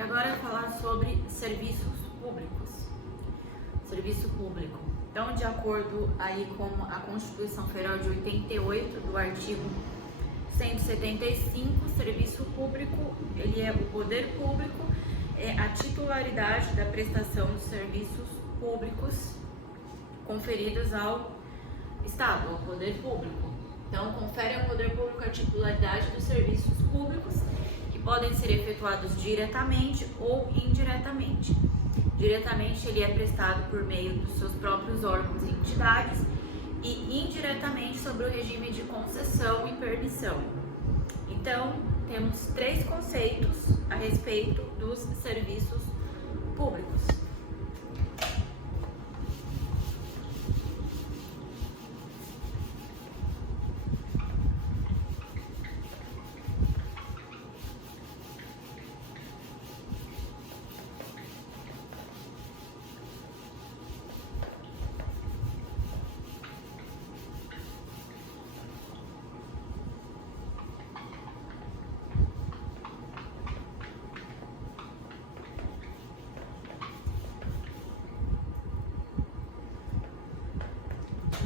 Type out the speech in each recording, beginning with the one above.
E agora eu vou falar sobre serviços públicos. Serviço público. Então, de acordo aí com a Constituição Federal de 88, do artigo 175, serviço público, ele é o poder público, é a titularidade da prestação de serviços públicos conferidos ao Estado, ao poder público. Então, confere ao poder público a titularidade dos serviços públicos que podem ser efetuados diretamente ou indiretamente. Diretamente, ele é prestado por meio dos seus próprios órgãos e entidades e indiretamente sobre o regime de concessão e permissão. Então, temos 3 conceitos a respeito dos serviços públicos.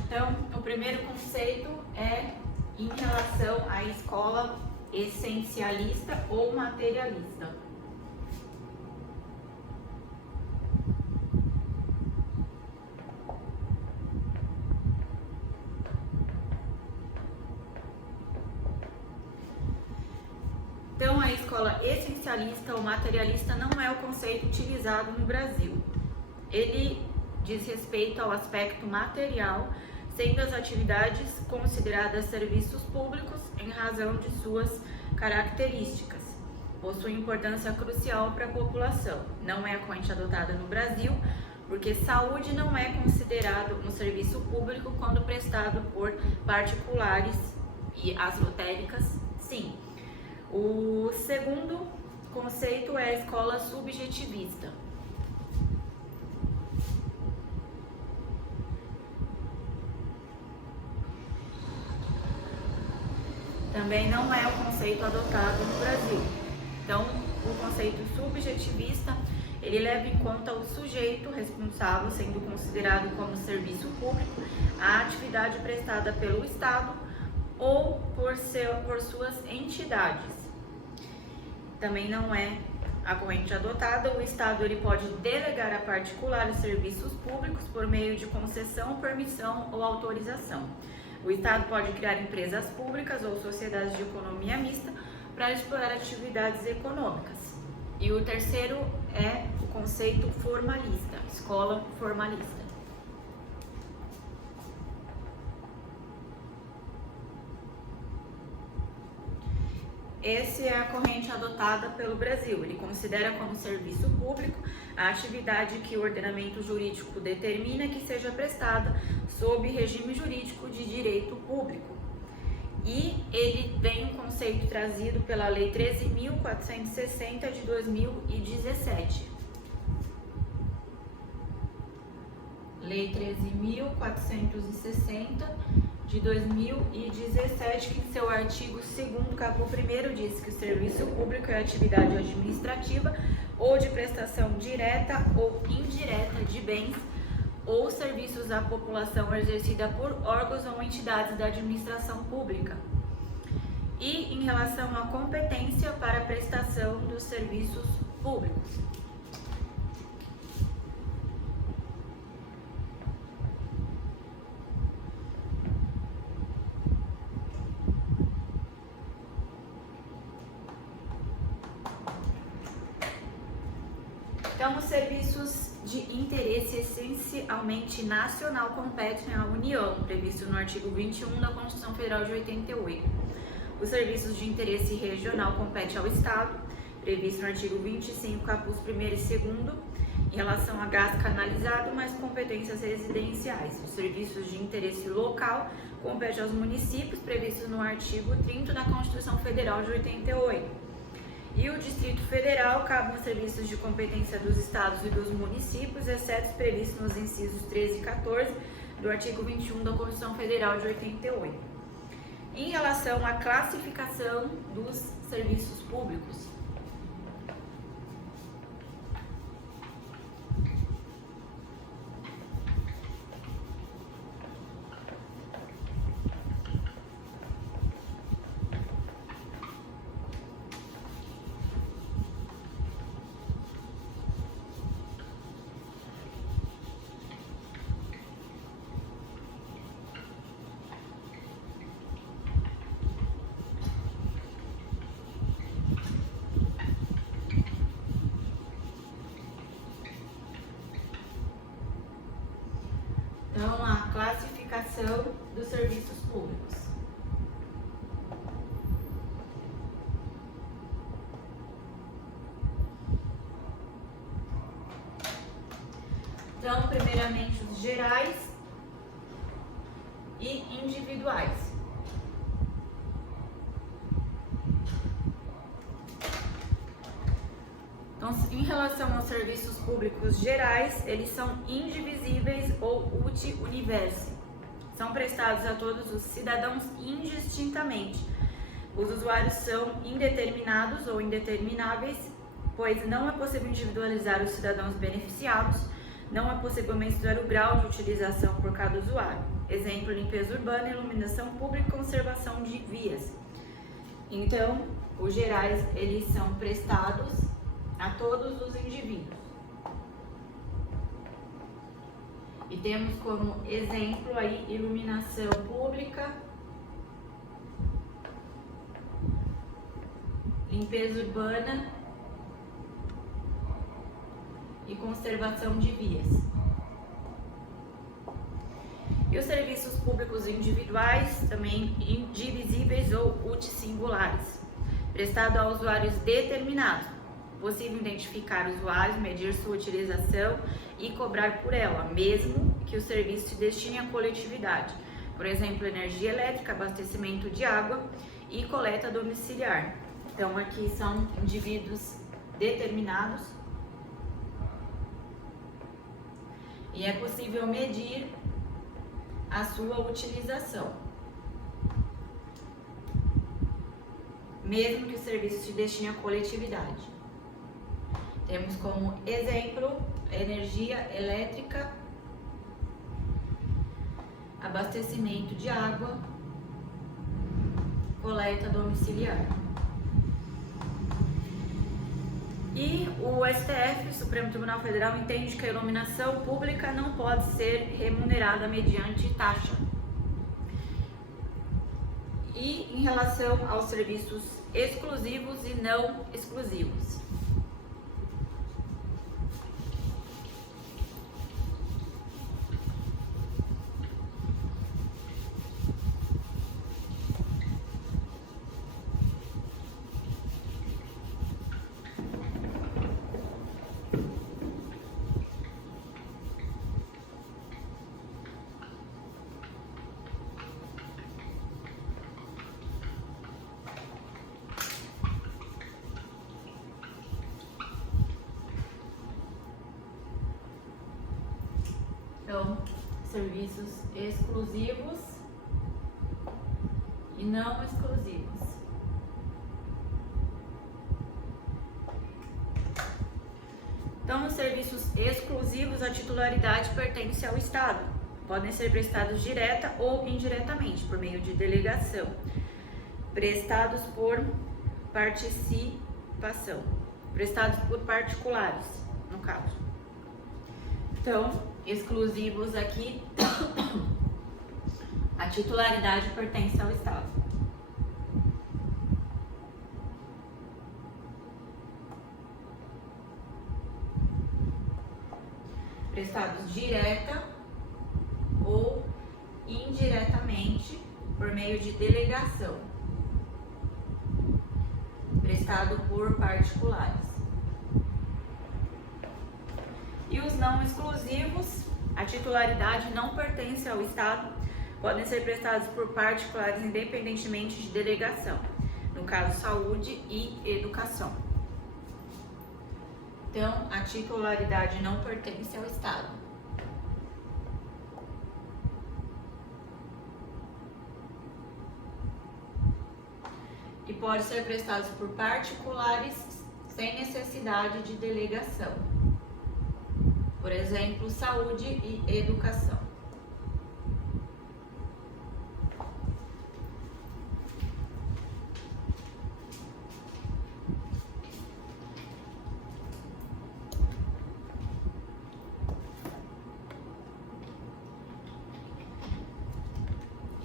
Então, o primeiro conceito é em relação à escola essencialista ou materialista. Então, a escola essencialista ou materialista não é o conceito utilizado no Brasil. Ele diz respeito ao aspecto material, sendo as atividades consideradas serviços públicos em razão de suas características. Possui importância crucial para a população. Não é a corrente adotada no Brasil, porque saúde não é considerado um serviço público quando prestado por particulares, e as lotéricas, sim. O segundo conceito é a escola subjetivista. Também não é o conceito adotado no Brasil. Então, o conceito subjetivista, ele leva em conta o sujeito responsável sendo considerado como serviço público a atividade prestada pelo Estado ou por suas entidades. Também não é a corrente adotada. O Estado ele pode delegar a particulares serviços públicos por meio de concessão, permissão ou autorização. O Estado pode criar empresas públicas ou sociedades de economia mista para explorar atividades econômicas. E o terceiro é o conceito formalista, escola formalista. Essa é a corrente adotada pelo Brasil. Ele considera como serviço público a atividade que o ordenamento jurídico determina que seja prestada sob regime jurídico de direito público. E ele tem um conceito trazido pela Lei 13.460 de 2017. Lei 13.460 de 2017, que em seu artigo 2º, caput 1º, diz que o serviço público é atividade administrativa ou de prestação direta ou indireta de bens ou serviços à população exercida por órgãos ou entidades da administração pública. E em relação à competência para a prestação dos serviços públicos. Então, os serviços de interesse essencialmente nacional competem à União, previsto no artigo 21 da Constituição Federal de 88. Os serviços de interesse regional competem ao Estado, previsto no artigo 25, caput 1º e 2º, em relação a gás canalizado, mais competências residenciais. Os serviços de interesse local competem aos municípios, previstos no artigo 30 da Constituição Federal de 88. E o Distrito Federal cabem os serviços de competência dos estados e dos municípios, exceto os previstos nos incisos 13 e 14 do artigo 21 da Constituição Federal de 88. Em relação à classificação dos serviços públicos, saneamentos gerais e individuais. Então, em relação aos serviços públicos gerais, eles são indivisíveis ou uti universi. São prestados a todos os cidadãos indistintamente. Os usuários são indeterminados ou indetermináveis, pois não é possível individualizar os cidadãos beneficiados, não é possível mensurar o grau de utilização por cada usuário. Exemplo, limpeza urbana, iluminação pública e conservação de vias. Então, os gerais, eles são prestados a todos os indivíduos. E temos como exemplo aí iluminação pública, limpeza urbana e conservação de vias. E os serviços públicos individuais, também indivisíveis ou utisingulares, prestado a usuários determinados. Possível identificar usuários, medir sua utilização e cobrar por ela, mesmo que o serviço se destine à coletividade. Por exemplo, energia elétrica, abastecimento de água e coleta domiciliar. Então, aqui são indivíduos determinados e é possível medir a sua utilização, mesmo que o serviço se destine à coletividade. Temos como exemplo energia elétrica, abastecimento de água, coleta domiciliar. E o STF, Supremo Tribunal Federal, entende que a iluminação pública não pode ser remunerada mediante taxa. E em relação aos serviços exclusivos e não exclusivos. Então, serviços exclusivos e não exclusivos. Então, nos serviços exclusivos, a titularidade pertence ao Estado. Podem ser prestados direta ou indiretamente, por meio de delegação. Prestados por participação. Prestados por particulares, no caso. Então, exclusivos aqui, a titularidade pertence ao Estado. Prestados direta ou indiretamente por meio de delegação. Prestado por particulares. E os não exclusivos, a titularidade não pertence ao Estado, podem ser prestados por particulares independentemente de delegação, no caso saúde e educação. Então, a titularidade não pertence ao Estado. E pode ser prestados por particulares sem necessidade de delegação. Por exemplo, saúde e educação.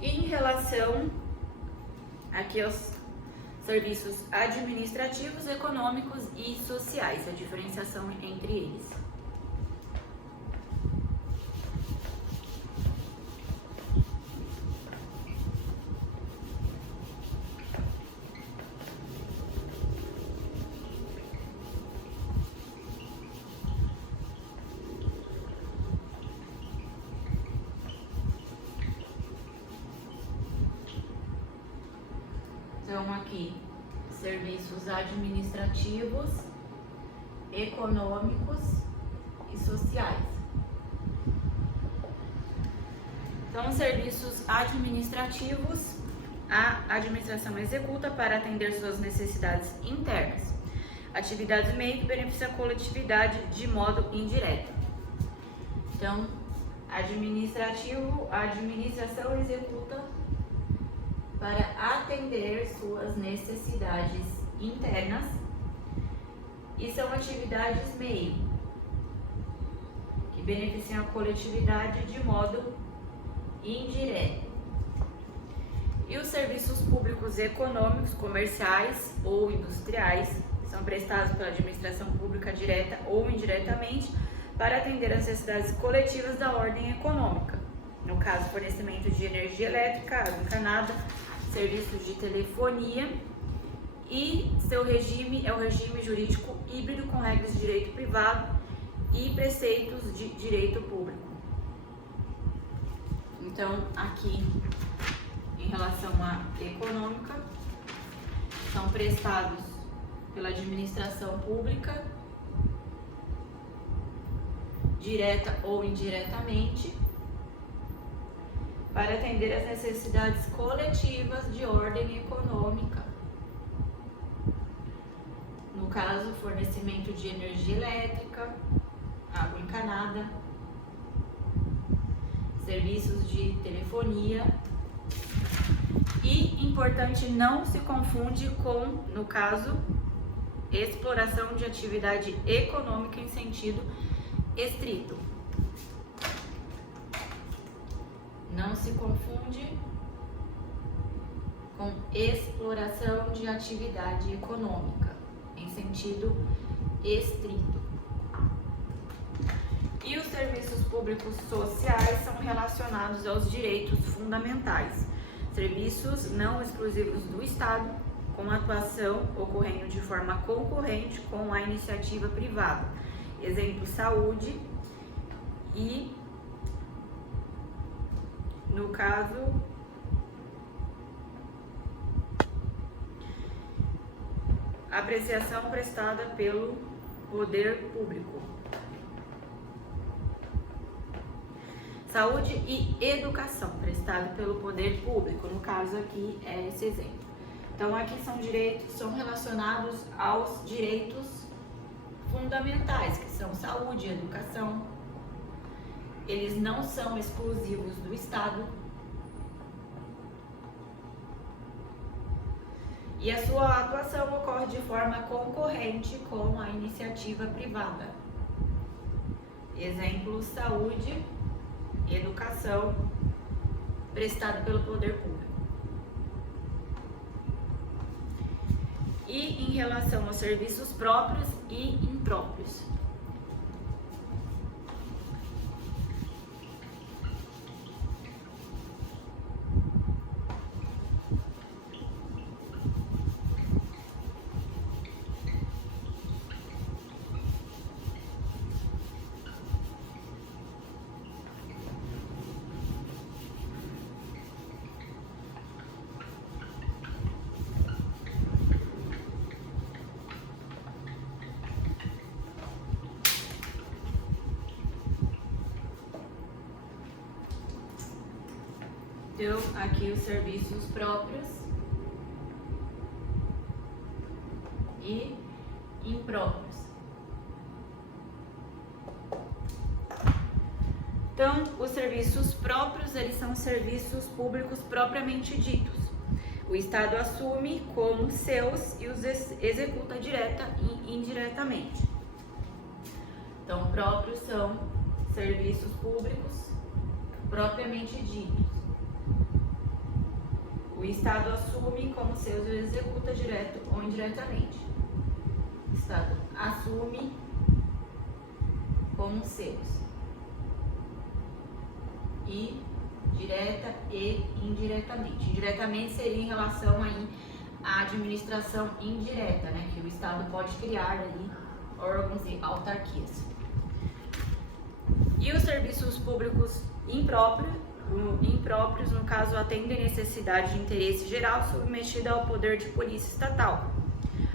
Em relação aqui aos serviços administrativos, econômicos e sociais, a diferenciação entre eles. Então aqui, serviços administrativos, econômicos e sociais. Então, serviços administrativos, a administração executa para atender suas necessidades internas. Atividades meio que beneficia a coletividade de modo indireto. Então, administrativo, a administração executa para atender suas necessidades internas e são atividades meio que beneficiam a coletividade de modo indireto. E os serviços públicos econômicos, comerciais ou industriais são prestados pela administração pública direta ou indiretamente para atender às necessidades coletivas da ordem econômica. No caso, fornecimento de energia elétrica, água encanada, serviços de telefonia, e seu regime é o regime jurídico híbrido com regras de direito privado e preceitos de direito público. Então, aqui, em relação à econômica, são prestados pela administração pública, direta ou indiretamente, para atender às necessidades coletivas de ordem econômica. No caso, fornecimento de energia elétrica, água encanada, serviços de telefonia. E, importante, não se confunde com, no caso, exploração de atividade econômica em sentido estrito. Não se confunde com exploração de atividade econômica em sentido estrito. E os serviços públicos sociais são relacionados aos direitos fundamentais, serviços não exclusivos do Estado, com atuação ocorrendo de forma concorrente com a iniciativa privada. Exemplo, saúde e, no caso, apreciação prestada pelo poder público. Saúde e educação prestado pelo poder público, no caso aqui é esse exemplo. Então aqui são direitos, são relacionados aos direitos fundamentais, que são saúde e educação. Eles não são exclusivos do Estado. E a sua atuação ocorre de forma concorrente com a iniciativa privada. Exemplo, saúde e educação prestado pelo poder público. E em relação aos serviços próprios e impróprios. Então, aqui os serviços próprios e impróprios. Então, os serviços próprios, eles são serviços públicos propriamente ditos. O Estado assume como seus e os executa direta e indiretamente. Então, próprios são serviços públicos propriamente ditos. O Estado assume como seus e executa direto ou indiretamente. O Estado assume como seus. E direta e indiretamente. Indiretamente seria em relação aí à administração indireta, né? Que o Estado pode criar ali órgãos e autarquias. E os serviços públicos impróprios impróprios, no caso, atendem necessidade de interesse geral submetida ao poder de polícia estatal,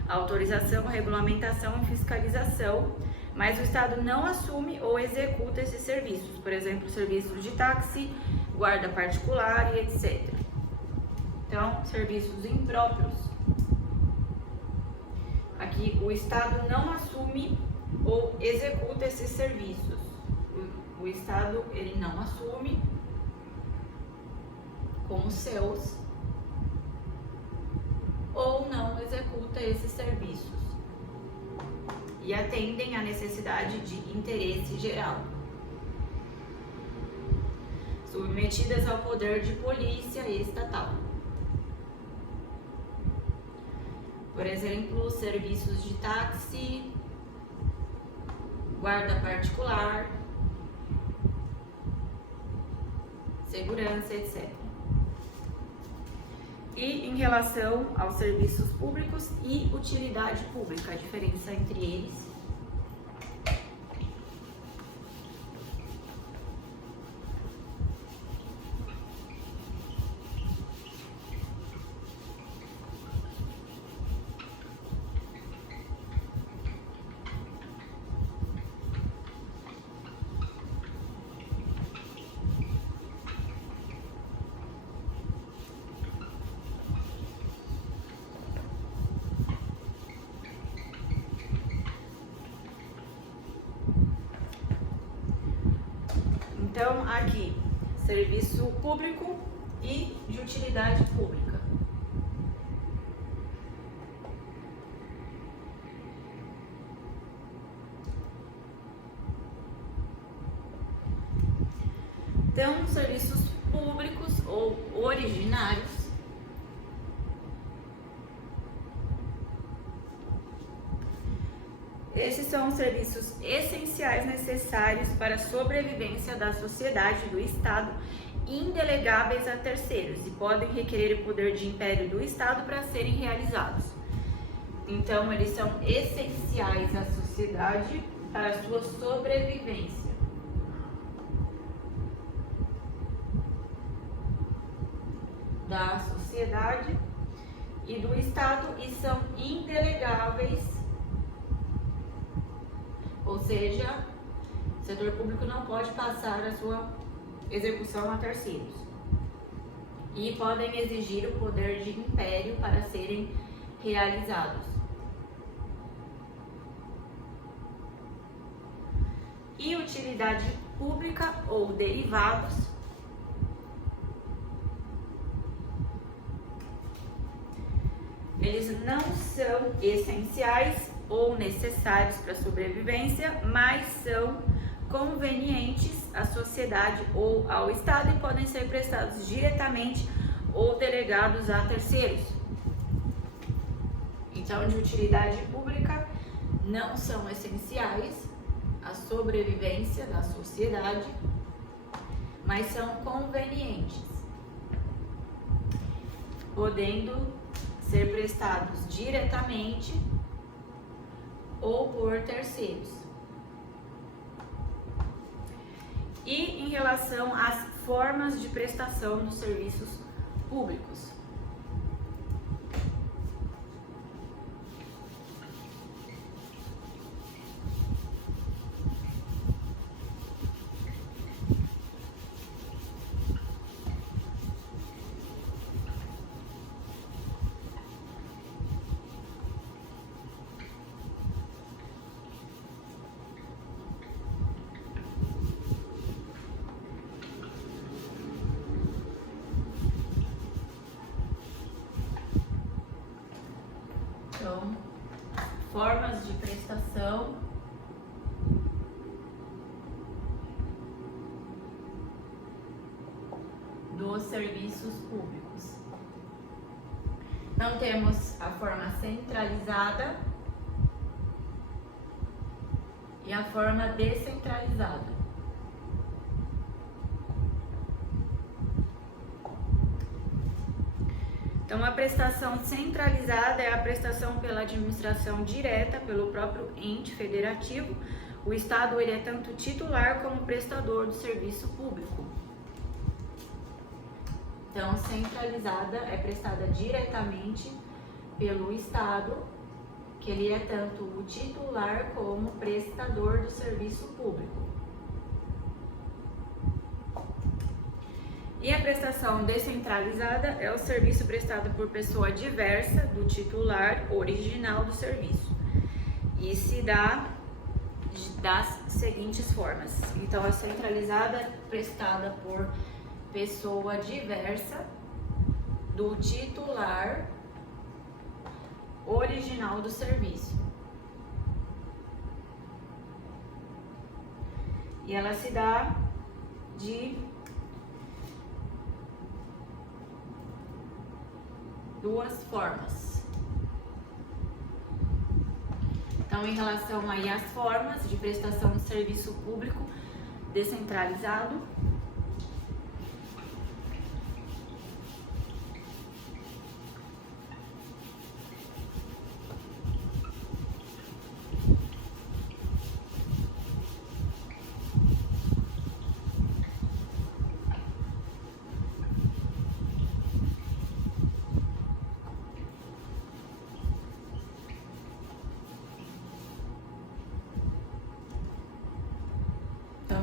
autorização, regulamentação e fiscalização, mas o Estado não assume ou executa esses serviços, por exemplo, serviços de táxi, guarda particular e etc. Então, serviços impróprios. Aqui, o Estado não assume ou executa esses serviços. O Estado, ele não assume como seus ou não executa esses serviços e atendem à necessidade de interesse geral, submetidas ao poder de polícia estatal. Por exemplo, serviços de táxi, guarda particular, segurança, etc. E em relação aos serviços públicos e utilidade pública, a diferença entre eles. Então, aqui, serviço público e de utilidade pública. Então, serviços públicos ou originários esses são os serviços essenciais necessários para a sobrevivência da sociedade do Estado, indelegáveis a terceiros e podem requerer o poder de império do Estado para serem realizados. Então, eles são essenciais à sociedade para a sua sobrevivência. Da sociedade e do Estado e são indelegáveis. Ou seja, o setor público não pode passar a sua execução a terceiros. E podem exigir o poder de império para serem realizados. E utilidade pública ou derivados eles não são essenciais ou necessários para a sobrevivência, mas são convenientes à sociedade ou ao Estado e podem ser prestados diretamente ou delegados a terceiros. Então, de utilidade pública, não são essenciais à sobrevivência da sociedade, mas são convenientes, podendo ser prestados diretamente ou por terceiros. E em relação às formas de prestação dos serviços públicos. Então, formas de prestação dos serviços públicos. Então, temos a forma centralizada e a forma descentralizada. Então, a prestação centralizada é a prestação pela administração direta, pelo próprio ente federativo. O Estado ele é tanto titular como prestador do serviço público. Então, centralizada é prestada diretamente pelo Estado, que ele é tanto o titular como prestador do serviço público. E a prestação descentralizada é o serviço prestado por pessoa diversa do titular original do serviço. E se dá das seguintes formas. Então, a centralizada é prestada por pessoa diversa do titular original do serviço. E ela se dá de duas formas. Então, em relação aí às formas de prestação de serviço público descentralizado,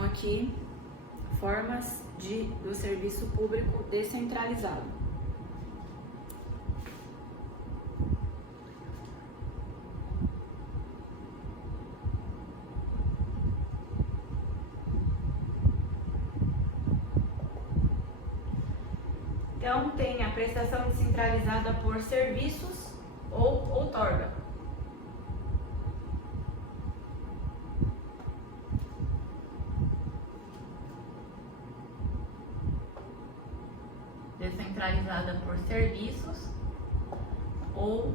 aqui, formas do serviço público descentralizado. Então, tem a prestação descentralizada por serviços ou outorga. Descentralizada por serviços ou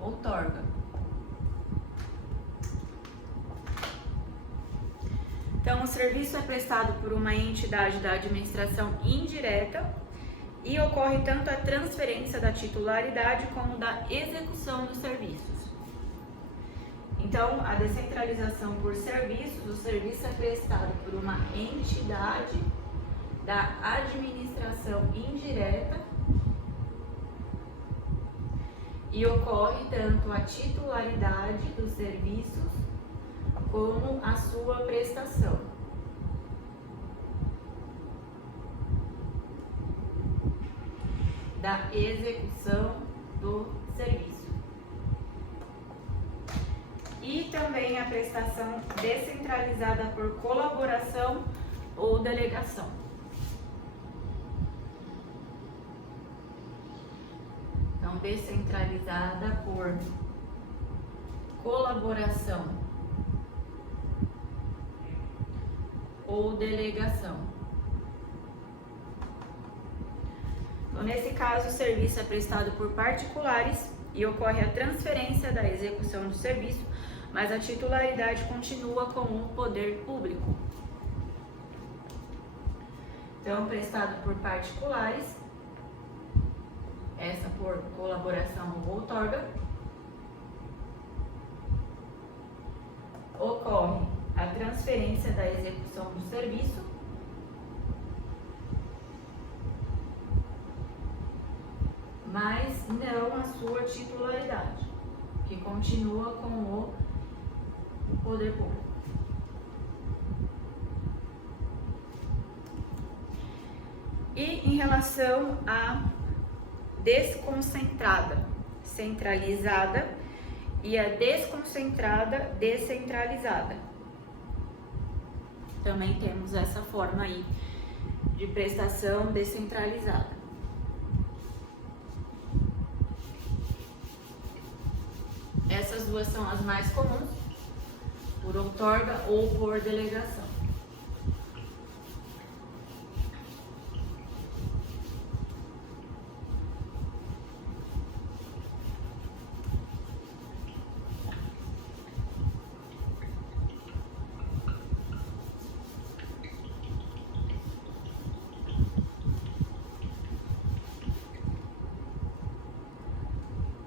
outorga. Então, o serviço é prestado por uma entidade da administração indireta e ocorre tanto a transferência da titularidade como da execução dos serviços. Então, a descentralização por serviços, o serviço é prestado por uma entidade da administração indireta e ocorre tanto a titularidade dos serviços como a sua prestação. Da execução do serviço. E também a prestação descentralizada por colaboração ou delegação. Então, descentralizada por colaboração ou delegação. Então, nesse caso, o serviço é prestado por particulares e ocorre a transferência da execução do serviço, mas a titularidade continua com o poder público. Então, prestado por particulares, essa por colaboração ou outorga, ocorre a transferência da execução do serviço, mas não a sua titularidade, que continua com o poder público. E em relação à desconcentrada, centralizada, e a desconcentrada, descentralizada. Também temos essa forma aí de prestação descentralizada. Essas duas são as mais comuns, por outorga ou por delegação.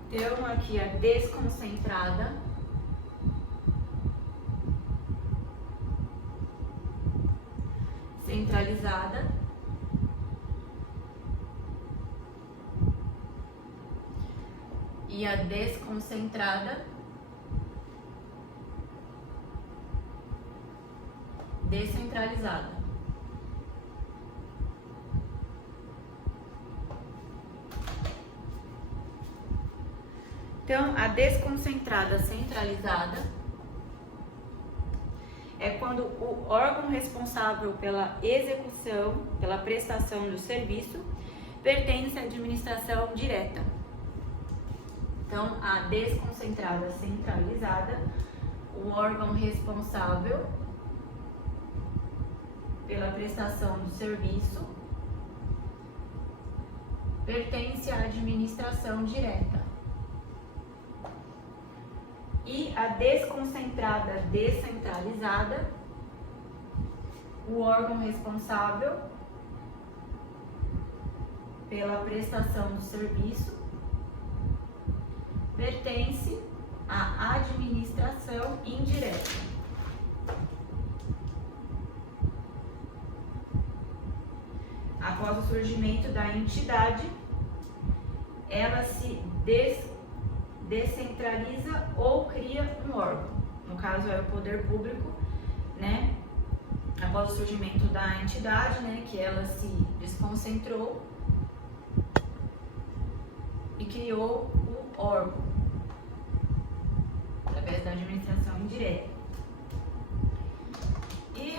Então, aqui a desconcentrada, centralizada e a desconcentrada, descentralizada. Então, a desconcentrada centralizada é quando o órgão responsável pela execução, pela prestação do serviço, pertence à administração direta. Então, a desconcentrada centralizada, o órgão responsável pela prestação do serviço pertence à administração direta. E a desconcentrada descentralizada, o órgão responsável pela prestação do serviço pertence à administração indireta. Após o surgimento da entidade, ela se descentraliza ou cria um órgão. No caso é o poder público, né? Após o surgimento da entidade, né, que ela se desconcentrou e criou o órgão através da administração indireta. E em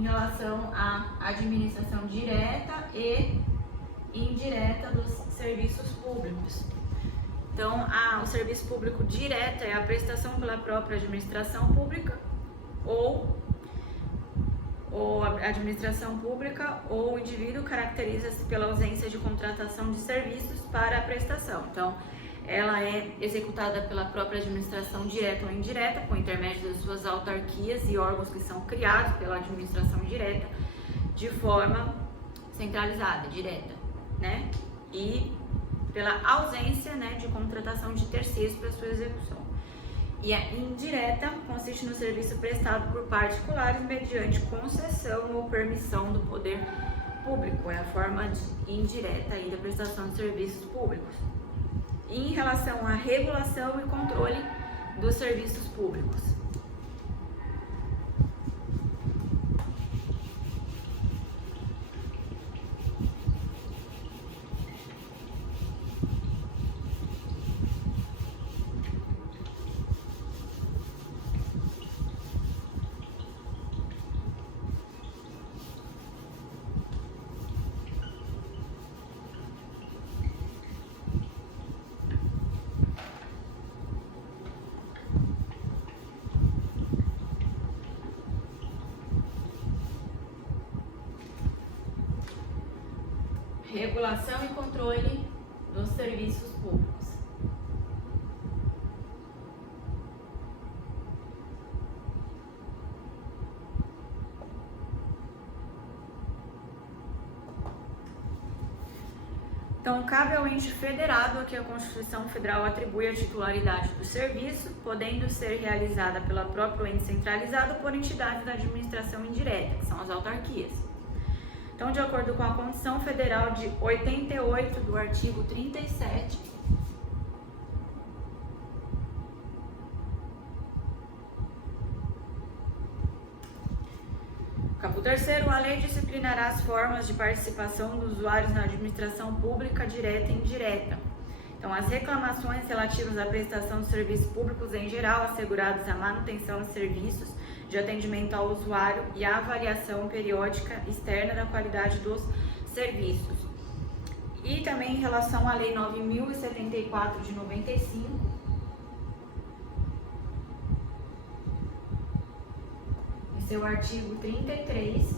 relação à administração direta e indireta dos serviços públicos. Então, o serviço público direto é a prestação pela própria administração pública ou a administração pública ou o indivíduo caracteriza-se pela ausência de contratação de serviços para a prestação. Então, ela é executada pela própria administração direta ou indireta, por intermédio das suas autarquias e órgãos que são criados pela administração direta, de forma centralizada, direta, né? E pela ausência, né, de contratação de terceiros para sua execução. E a indireta consiste no serviço prestado por particulares mediante concessão ou permissão do poder público. É a forma indireta aí da prestação de serviços públicos. E em relação à regulação e controle dos serviços públicos. Regulação e controle dos serviços públicos. Então, cabe ao ente federado a que a Constituição Federal atribui a titularidade do serviço, podendo ser realizada pelo próprio ente centralizado ou por entidades da administração indireta, que são as autarquias. Então, de acordo com a Constituição Federal de 88, do artigo 37, caput 3º, a lei disciplinará as formas de participação dos usuários na administração pública direta e indireta. Então, as reclamações relativas à prestação de serviços públicos em geral, assegurados à manutenção de serviços de atendimento ao usuário e a avaliação periódica externa da qualidade dos serviços. E também em relação à Lei 9.074 de 95, em seu artigo 33,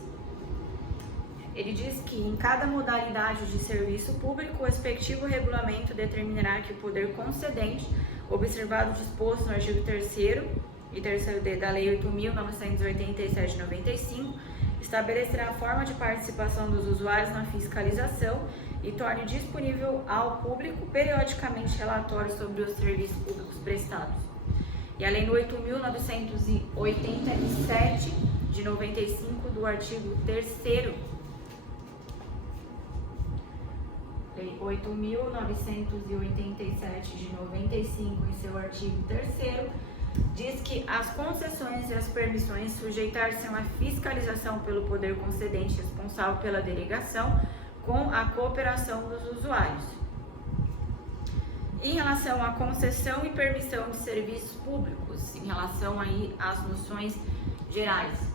ele diz que em cada modalidade de serviço público, o respectivo regulamento determinará que o poder concedente, observado o disposto no artigo 3º e 3º da Lei 8.987 de 95, estabelecerá a forma de participação dos usuários na fiscalização e torne disponível ao público periodicamente relatórios sobre os serviços públicos prestados. E a Lei 8.987 de 95, do artigo 3º, Lei 8.987 de 95, em seu artigo 3º, diz que as concessões e as permissões sujeitar-se à fiscalização pelo poder concedente responsável pela delegação com a cooperação dos usuários. Em relação à concessão e permissão de serviços públicos, em relação aí às noções gerais.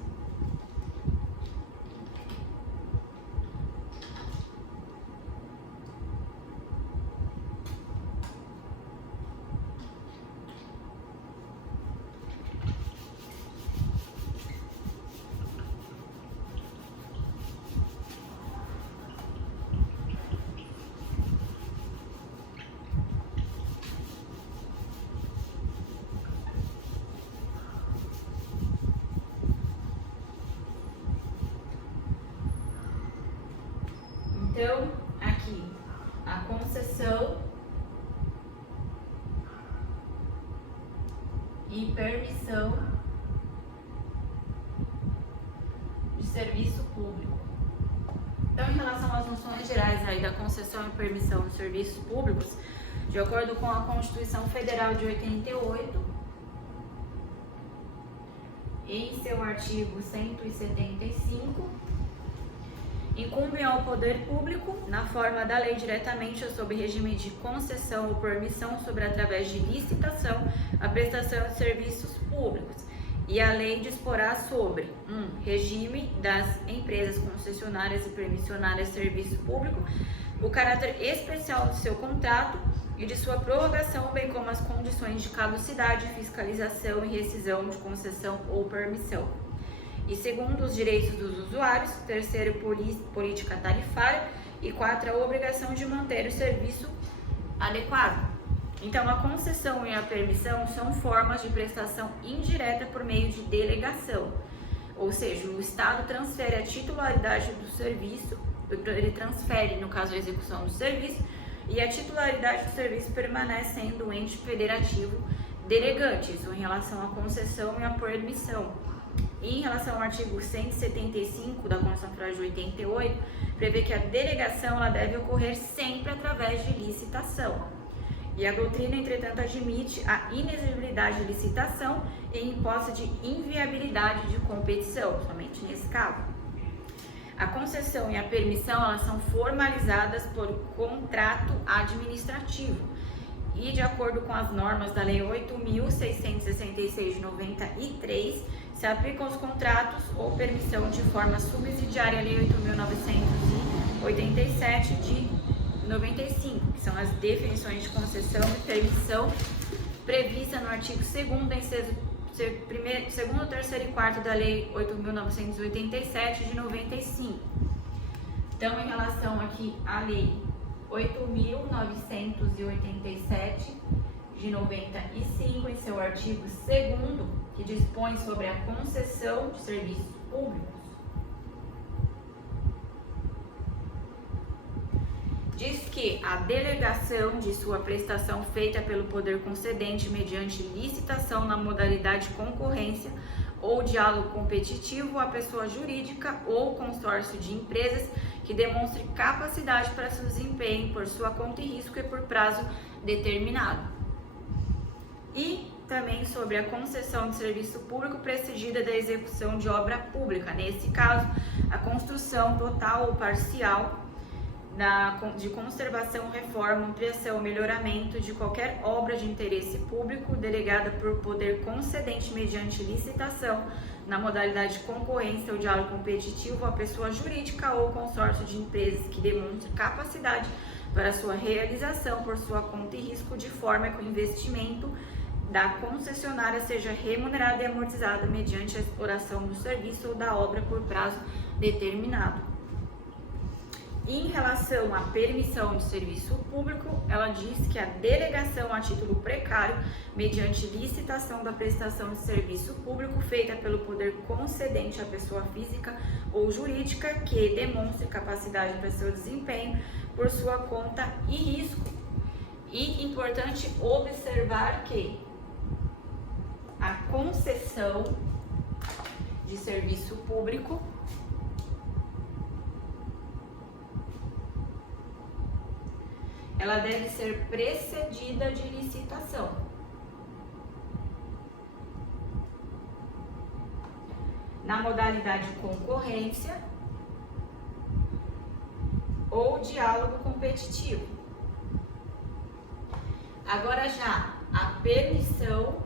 Então, aqui, a concessão e permissão de serviço público. Então, em relação às noções gerais aí da concessão e permissão de serviços públicos, de acordo com a Constituição Federal de 88, em seu artigo 175, incumbe ao poder público, na forma da lei diretamente ou sob regime de concessão ou permissão sobre através de licitação, a prestação de serviços públicos. E a lei disporá sobre regime das empresas concessionárias e permissionárias de serviço público, o caráter especial do seu contrato e de sua prorrogação, bem como as condições de caducidade, fiscalização e rescisão de concessão ou permissão. E segundo, os direitos dos usuários. Terceiro, política tarifária. E 4, a obrigação de manter o serviço adequado. Então, a concessão e a permissão são formas de prestação indireta por meio de delegação. Ou seja, o Estado transfere a titularidade do serviço, ele transfere, no caso, a execução do serviço, e a titularidade do serviço permanece sendo o ente federativo delegante, isso em relação à concessão e à permissão. E em relação ao artigo 175 da Constituição Federal de 88, prevê que a delegação ela deve ocorrer sempre através de licitação. E a doutrina, entretanto, admite a inexigibilidade de licitação em hipótese de inviabilidade de competição, somente nesse caso. A concessão e a permissão elas são formalizadas por contrato administrativo. E de acordo com as normas da Lei 8.666 de 93, se aplicam os contratos ou permissão de forma subsidiária à Lei 8.987 de 95, que são as definições de concessão e permissão prevista no artigo 2º, inciso 2º, 3º e 4º da Lei 8.987 de 95. Então, em relação aqui à Lei 8.987 de 95, em seu artigo 2º, que dispõe sobre a concessão de serviços públicos, diz que a delegação de sua prestação feita pelo poder concedente mediante licitação na modalidade concorrência ou diálogo competitivo à pessoa jurídica ou consórcio de empresas que demonstre capacidade para seu desempenho por sua conta e risco e por prazo determinado. E também sobre a concessão de serviço público precedida da execução de obra pública, nesse caso, a construção total ou parcial de conservação, reforma, ampliação, melhoramento de qualquer obra de interesse público delegada por poder concedente mediante licitação na modalidade de concorrência ou diálogo competitivo à pessoa jurídica ou consórcio de empresas que demonstre capacidade para sua realização por sua conta e risco, de forma que o investimento da concessionária seja remunerada e amortizada mediante a exploração do serviço ou da obra por prazo determinado. Em relação à permissão de serviço público, ela diz que a delegação a título precário, mediante licitação da prestação de serviço público feita pelo poder concedente à pessoa física ou jurídica que demonstre capacidade para seu desempenho por sua conta e risco. E importante observar que a concessão de serviço público ela deve ser precedida de licitação. Na modalidade concorrência ou diálogo competitivo. Agora já a permissão,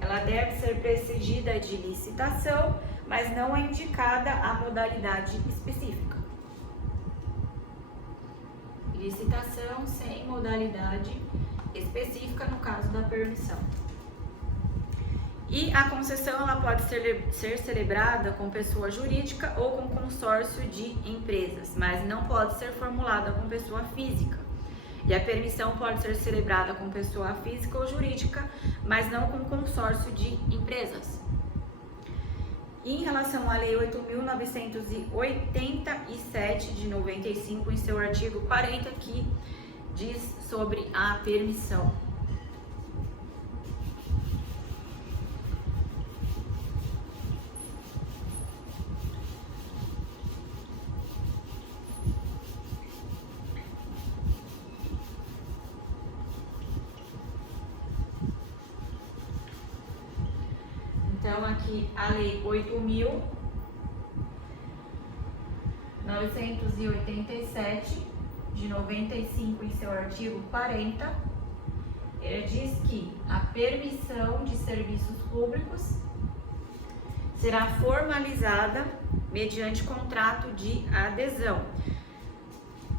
ela deve ser precedida de licitação, mas não é indicada a modalidade específica. Licitação sem modalidade específica no caso da permissão. E a concessão ela pode ser celebrada com pessoa jurídica ou com consórcio de empresas, mas não pode ser formulada com pessoa física. E a permissão pode ser celebrada com pessoa física ou jurídica, mas não com consórcio de empresas. E em relação à Lei 8.987 de 95, em seu artigo 40, que diz sobre a permissão. Então, aqui a Lei 8.987 de 95, em seu artigo 40, ele diz que a permissão de serviços públicos será formalizada mediante contrato de adesão.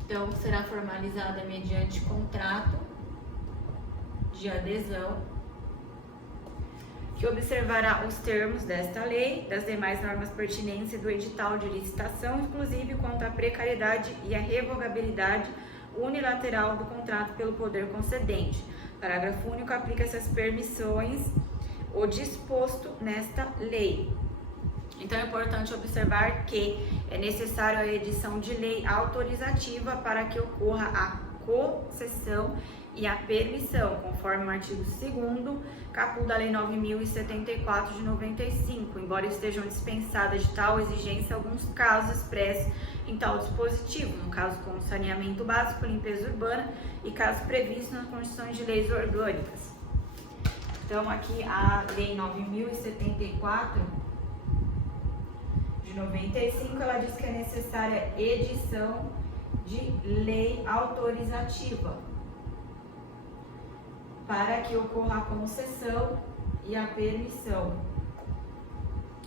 Então, será formalizada mediante contrato de adesão, que observará os termos desta lei, das demais normas pertinentes e do edital de licitação, inclusive quanto à precariedade e à revogabilidade unilateral do contrato pelo poder concedente. Parágrafo único. Aplica-se às permissões o disposto nesta lei. Então, é importante observar que é necessário a edição de lei autorizativa para que ocorra a concessão e a permissão, conforme o artigo 2º, caput da Lei 9.074 de 95, embora estejam dispensadas de tal exigência alguns casos expressos em tal dispositivo, no caso como saneamento básico, limpeza urbana e casos previstos nas condições de leis orgânicas. Então, aqui a Lei 9.074 de 95, ela diz que é necessária edição de lei autorizativa para que ocorra a concessão e a permissão,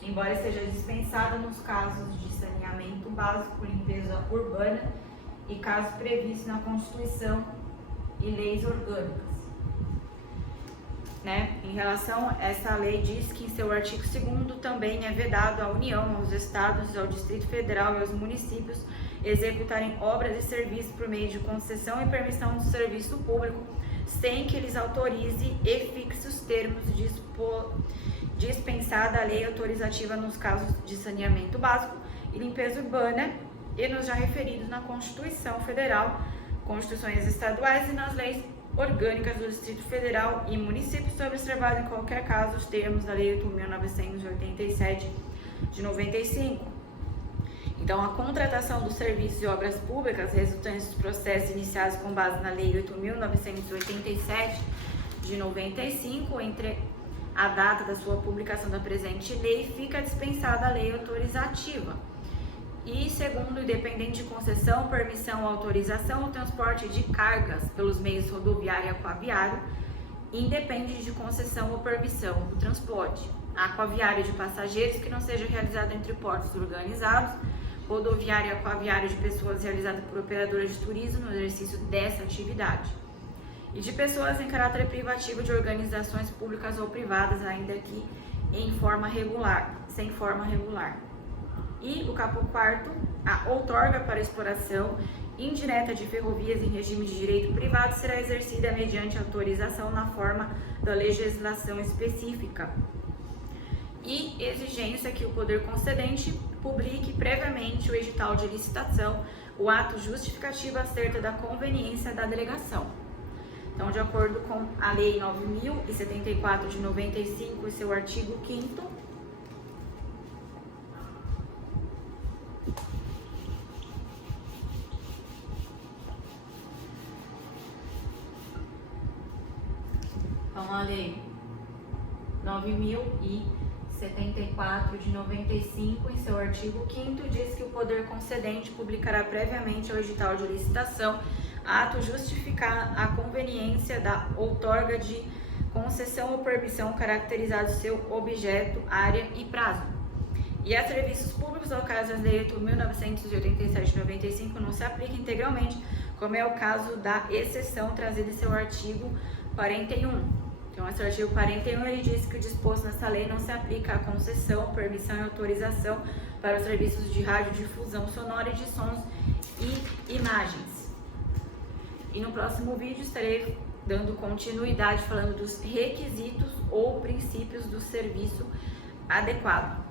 embora esteja dispensada nos casos de saneamento básico, limpeza urbana e casos previstos na Constituição e leis orgânicas. Em relação a essa lei, diz que em seu artigo 2º também é vedado à União, aos Estados, ao Distrito Federal e aos municípios executarem obras e serviços por meio de concessão e permissão do serviço público, sem que eles autorize e fixe os termos dispensada a lei autorizativa nos casos de saneamento básico e limpeza urbana e nos já referidos na Constituição Federal, Constituições estaduais e nas leis orgânicas do Distrito Federal e municípios, observado em qualquer caso os termos da Lei 8.987 de 95. Então, a contratação dos serviços e obras públicas resultantes dos processos iniciados com base na Lei 8.987 de 95, entre a data da sua publicação da presente lei, fica dispensada a lei autorizativa. E, segundo, independente de concessão, permissão ou autorização, o transporte de cargas pelos meios rodoviário e aquaviário independe de concessão ou permissão do transporte aquaviário de passageiros que não seja realizado entre portos organizados, rodoviário e aquaviário de pessoas realizado por operadoras de turismo no exercício dessa atividade, e de pessoas em caráter privativo de organizações públicas ou privadas, ainda que em forma regular, sem forma regular. E o caput 4º, a outorga para exploração indireta de ferrovias em regime de direito privado será exercida mediante autorização na forma da legislação específica. E exigência que o poder concedente publique previamente o edital de licitação, o ato justificativo acerca da conveniência da delegação. Então, de acordo com a Lei 9.074 de 95 e seu artigo 5º, Então, a Lei 9.074 de 95, em seu artigo 5º, diz que o poder concedente publicará previamente ao edital de licitação ato justificar a conveniência da outorga de concessão ou permissão caracterizado seu objeto, área e prazo. E a serviços públicos locais, a Lei 8.987 de 95 não se aplica integralmente, como é o caso da exceção trazida em seu artigo 41. Então, esse artigo 41, ele diz que o disposto nessa lei não se aplica à concessão, permissão e autorização para os serviços de radiodifusão sonora e de sons e imagens. E no próximo vídeo estarei dando continuidade falando dos requisitos ou princípios do serviço adequado.